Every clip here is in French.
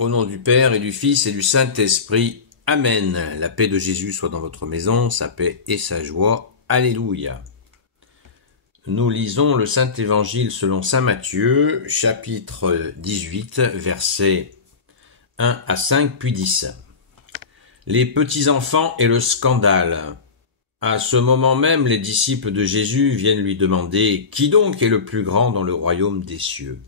Au nom du Père et du Fils et du Saint-Esprit. Amen. La paix de Jésus soit dans votre maison, sa paix et sa joie. Alléluia. Nous lisons le Saint-Évangile selon saint Matthieu, chapitre 18, versets 1 à 5, puis 10. Les petits-enfants et le scandale. À ce moment même, les disciples de Jésus viennent lui demander « Qui donc est le plus grand dans le royaume des cieux ?»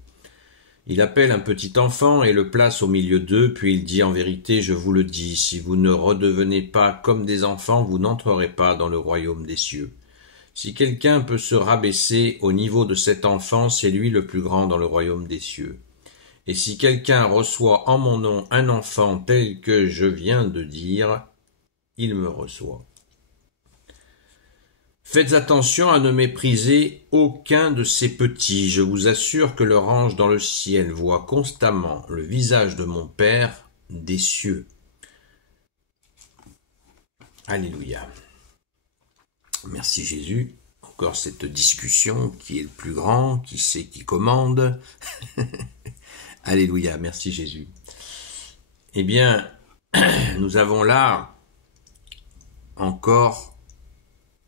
Il appelle un petit enfant et le place au milieu d'eux, puis il dit « En vérité, je vous le dis, si vous ne redevenez pas comme des enfants, vous n'entrerez pas dans le royaume des cieux. Si quelqu'un peut se rabaisser au niveau de cet enfant, c'est lui le plus grand dans le royaume des cieux. Et si quelqu'un reçoit en mon nom un enfant tel que je viens de dire, il me reçoit. » Faites attention à ne mépriser aucun de ces petits. Je vous assure que leur ange dans le ciel voit constamment le visage de mon Père des cieux. Alléluia. Merci Jésus. Encore cette discussion, qui est le plus grand, qui sait qui commande. Alléluia, merci Jésus. Eh bien, nous avons là encore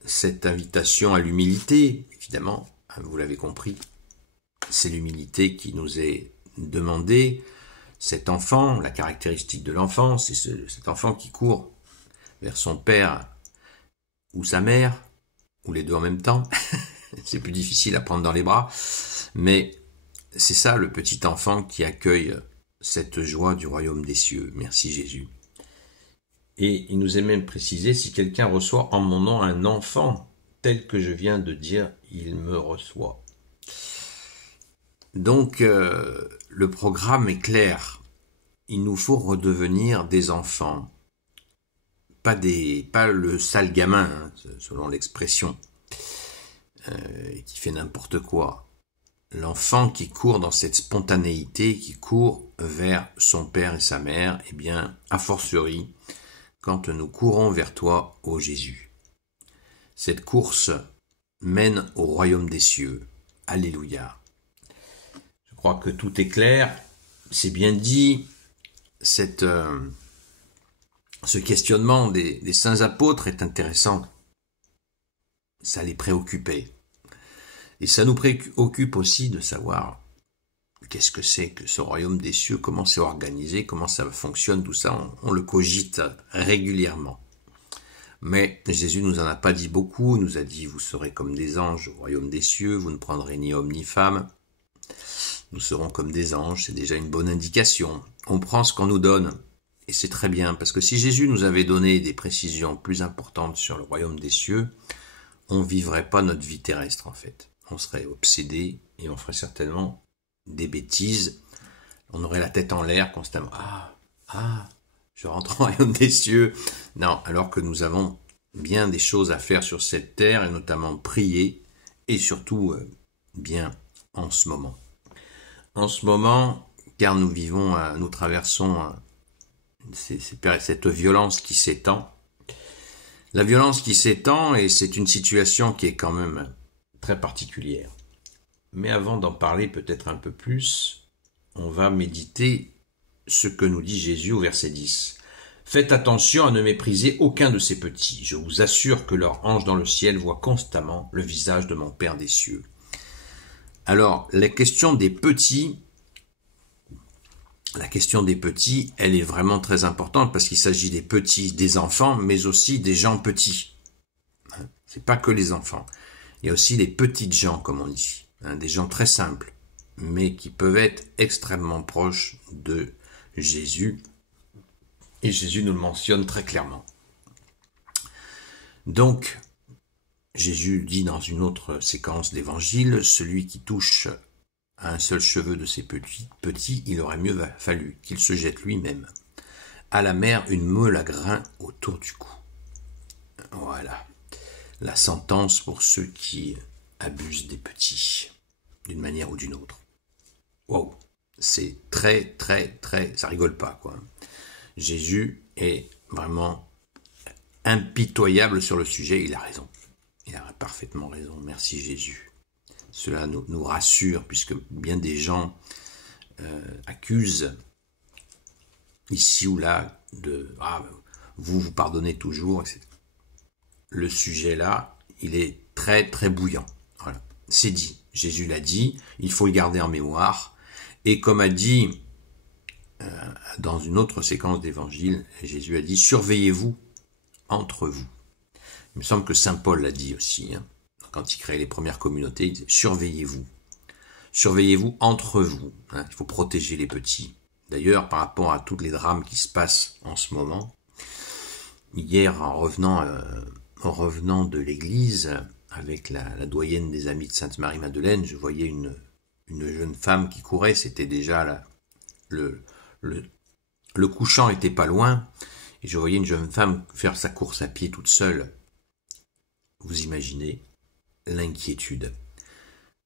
cette invitation à l'humilité, évidemment, vous l'avez compris, c'est l'humilité qui nous est demandée. Cet enfant, la caractéristique de l'enfant, c'est cet enfant qui court vers son père ou sa mère, ou les deux en même temps. C'est plus difficile à prendre dans les bras, mais c'est ça le petit enfant qui accueille cette joie du royaume des cieux. Merci Jésus. Et il nous est même précisé, si quelqu'un reçoit en mon nom un enfant, tel que je viens de dire, il me reçoit. Donc, le programme est clair. Il nous faut redevenir des enfants. Pas le sale gamin, hein, selon l'expression, qui fait n'importe quoi. L'enfant qui court dans cette spontanéité, qui court vers son père et sa mère, eh bien, a fortiori, quand nous courons vers toi, ô Jésus. Cette course mène au royaume des cieux. Alléluia. Je crois que tout est clair, c'est bien dit. Ce questionnement des saints apôtres est intéressant. Ça les préoccupait. Et ça nous préoccupe aussi de savoir qu'est-ce que c'est que ce royaume des cieux, comment c'est organisé, comment ça fonctionne, tout ça, on le cogite régulièrement. Mais Jésus nous en a pas dit beaucoup, il nous a dit, vous serez comme des anges au royaume des cieux, vous ne prendrez ni homme ni femme, nous serons comme des anges, c'est déjà une bonne indication. On prend ce qu'on nous donne, et c'est très bien, parce que si Jésus nous avait donné des précisions plus importantes sur le royaume des cieux, on vivrait pas notre vie terrestre en fait. On serait obsédé, et on ferait certainement des bêtises, on aurait la tête en l'air constamment. Je rentre au royaume des cieux. Non, alors que nous avons bien des choses à faire sur cette terre, et notamment prier, et surtout bien en ce moment. En ce moment, car nous traversons cette violence qui s'étend. La violence qui s'étend, et c'est une situation qui est quand même très particulière. Mais avant d'en parler peut-être un peu plus, on va méditer ce que nous dit Jésus au verset 10. « Faites attention à ne mépriser aucun de ces petits. Je vous assure que leur ange dans le ciel voit constamment le visage de mon Père des cieux. » Alors, la question des petits, elle est vraiment très importante parce qu'il s'agit des petits, des enfants, mais aussi des gens petits. C'est pas que les enfants. Il y a aussi les petites gens, comme on dit. Des gens très simples, mais qui peuvent être extrêmement proches de Jésus. Et Jésus nous le mentionne très clairement. Donc, Jésus dit dans une autre séquence d'évangile, celui qui touche à un seul cheveu de ses petits, il aurait mieux fallu qu'il se jette lui-même à la mer une meule à grains autour du cou. Voilà, la sentence pour ceux qui abusent des petits, d'une manière ou d'une autre. Wow, c'est très, ça rigole pas, quoi. Jésus est vraiment impitoyable sur le sujet, il a raison. Il a parfaitement raison, merci Jésus. Cela nous rassure, puisque bien des gens accusent ici ou là, vous pardonnez toujours, etc. Le sujet là, il est très très bouillant. Voilà, c'est dit. Jésus l'a dit, il faut le garder en mémoire. Et comme a dit dans une autre séquence d'évangile, Jésus a dit, surveillez-vous entre vous. Il me semble que saint Paul l'a dit aussi, hein. Quand il créait les premières communautés, il disait, surveillez-vous. Surveillez-vous entre vous. Hein. Il faut protéger les petits. D'ailleurs, par rapport à tous les drames qui se passent en ce moment, hier, en revenant de l'église, avec la doyenne des Amis de Sainte-Marie-Madeleine, je voyais une jeune femme qui courait. C'était déjà le couchant était pas loin, et je voyais une jeune femme faire sa course à pied toute seule. Vous imaginez l'inquiétude.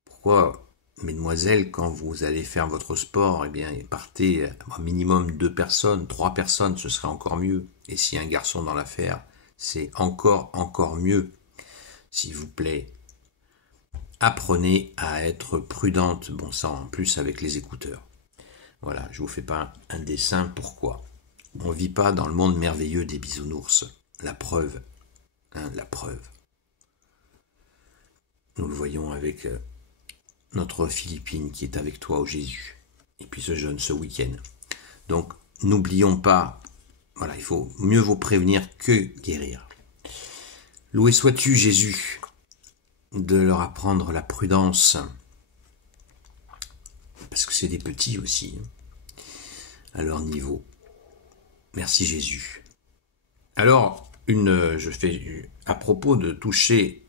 Pourquoi, mesdemoiselles, quand vous allez faire votre sport, eh bien, partez un minimum 2 personnes, 3 personnes, ce serait encore mieux. Et s'il y a un garçon dans l'affaire, c'est encore mieux. S'il vous plaît, apprenez à être prudente, bon sang, en plus avec les écouteurs. Voilà, je vous fais pas un dessin, pourquoi? On vit pas dans le monde merveilleux des bisounours. La preuve, la preuve. Nous le voyons avec notre Philippine qui est avec toi au Jésus. Et puis ce jeune ce week-end. Donc, n'oublions pas, voilà, mieux vaut prévenir que guérir. Loué sois-tu, Jésus, de leur apprendre la prudence, parce que c'est des petits aussi, à leur niveau. Merci Jésus. Alors, à propos de toucher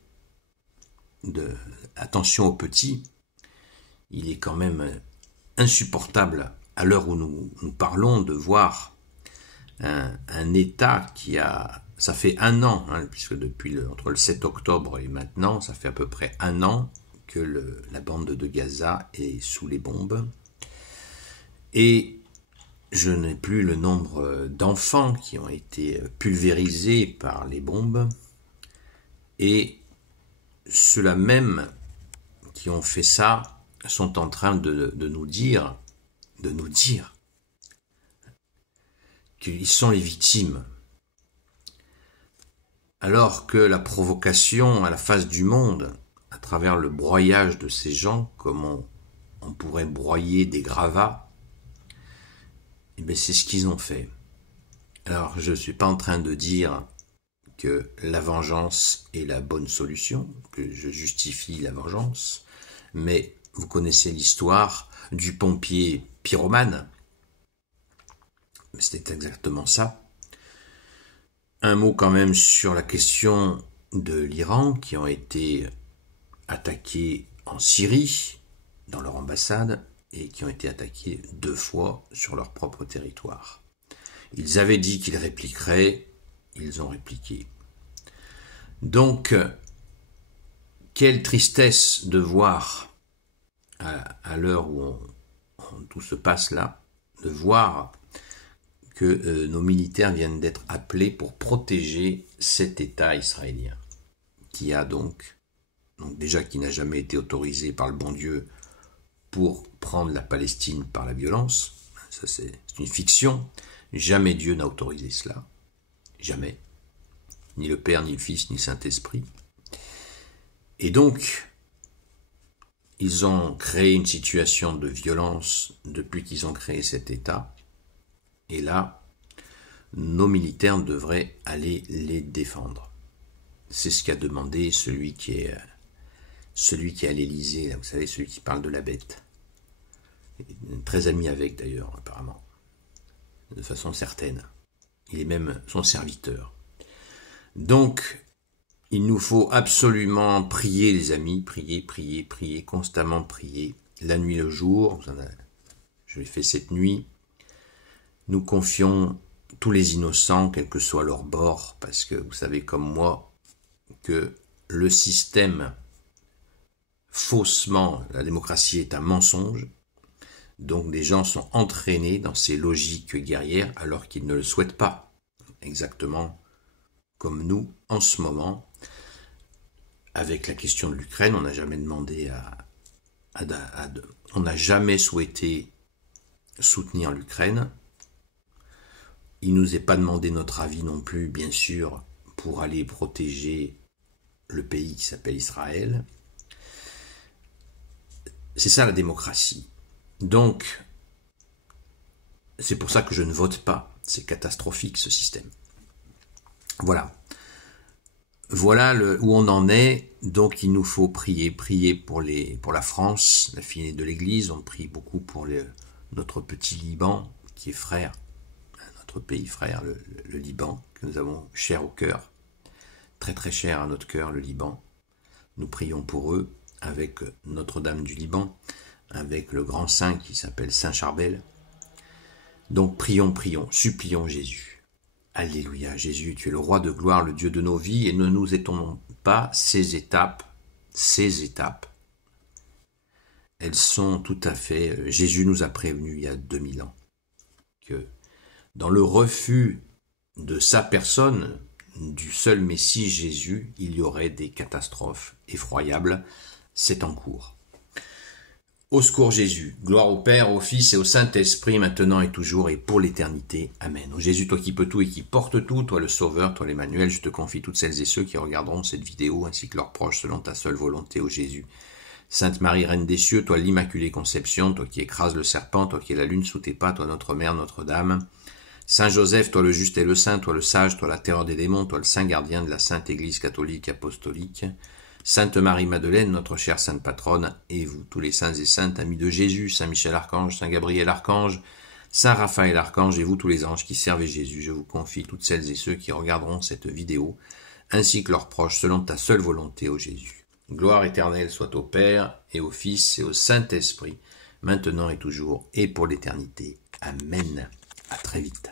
attention aux petits, il est quand même insupportable, à l'heure où nous parlons, de voir un État ça fait 1 an, hein, puisque entre le 7 octobre et maintenant, ça fait à peu près 1 an que la bande de Gaza est sous les bombes. Et je n'ai plus le nombre d'enfants qui ont été pulvérisés par les bombes. Et ceux-là même qui ont fait ça sont en train de nous dire qu'ils sont les victimes. Alors que la provocation à la face du monde, à travers le broyage de ces gens, comme on pourrait broyer des gravats, eh bien c'est ce qu'ils ont fait. Alors je ne suis pas en train de dire que la vengeance est la bonne solution, que je justifie la vengeance, mais vous connaissez l'histoire du pompier pyromane. C'était exactement ça. Un mot quand même sur la question de l'Iran, qui ont été attaqués en Syrie, dans leur ambassade, et qui ont été attaqués 2 fois sur leur propre territoire. Ils avaient dit qu'ils répliqueraient, ils ont répliqué. Donc, quelle tristesse de voir, à l'heure où tout se passe là, de voir que nos militaires viennent d'être appelés pour protéger cet État israélien, qui a donc déjà qui n'a jamais été autorisé par le bon Dieu pour prendre la Palestine par la violence. Ça c'est une fiction. Jamais Dieu n'a autorisé cela. Jamais. Ni le Père, ni le Fils, ni le Saint-Esprit. Et donc, ils ont créé une situation de violence depuis qu'ils ont créé cet État. Et là, nos militaires devraient aller les défendre. C'est ce qu'a demandé celui qui est à l'Élysée, là, vous savez, celui qui parle de la bête. Très ami avec d'ailleurs, apparemment. De façon certaine. Il est même son serviteur. Donc, il nous faut absolument prier, les amis, prier, constamment prier, la nuit, le jour. Je l'ai fait cette nuit. Nous confions tous les innocents, quel que soit leur bord, parce que vous savez comme moi que le système, faussement, la démocratie est un mensonge, donc des gens sont entraînés dans ces logiques guerrières alors qu'ils ne le souhaitent pas, exactement comme nous en ce moment. Avec la question de l'Ukraine, on n'a jamais demandé on n'a jamais souhaité soutenir l'Ukraine. Il nous est pas demandé notre avis non plus, bien sûr, pour aller protéger le pays qui s'appelle Israël. C'est ça la démocratie. Donc, c'est pour ça que je ne vote pas. C'est catastrophique ce système. Voilà. Voilà où on en est. Donc il nous faut prier pour la France, la fille de l'Église. On prie beaucoup pour notre petit Liban, qui est frère, notre pays frère, le Liban, que nous avons cher au cœur, très très cher à notre cœur, le Liban. Nous prions pour eux, avec Notre-Dame du Liban, avec le grand saint qui s'appelle Saint Charbel. Donc prions, supplions Jésus. Alléluia, Jésus, tu es le roi de gloire, le Dieu de nos vies, et ne nous étonnons pas ces étapes, elles sont tout à fait... Jésus nous a prévenus il y a 2000 ans que dans le refus de sa personne, du seul Messie Jésus, il y aurait des catastrophes effroyables. C'est en cours. Au secours Jésus, gloire au Père, au Fils et au Saint-Esprit, maintenant et toujours et pour l'éternité. Amen. Ô Jésus, toi qui peux tout et qui porte tout, toi le Sauveur, toi l'Emmanuel, je te confie toutes celles et ceux qui regarderont cette vidéo, ainsi que leurs proches, selon ta seule volonté, ô Jésus. Sainte Marie, Reine des cieux, toi l'Immaculée Conception, toi qui écrases le serpent, toi qui es la lune sous tes pas, toi notre Mère, Notre-Dame. Saint Joseph, toi le juste et le saint, toi le sage, toi la terreur des démons, toi le saint gardien de la Sainte Église catholique apostolique. Sainte Marie-Madeleine, notre chère sainte patronne, et vous, tous les saints et saintes, amis de Jésus, Saint Michel Archange, Saint Gabriel Archange, Saint Raphaël Archange, et vous, tous les anges qui servent Jésus, je vous confie toutes celles et ceux qui regarderont cette vidéo, ainsi que leurs proches, selon ta seule volonté, ô Jésus. Gloire éternelle soit au Père, et au Fils, et au Saint-Esprit, maintenant et toujours, et pour l'éternité. Amen. À très vite.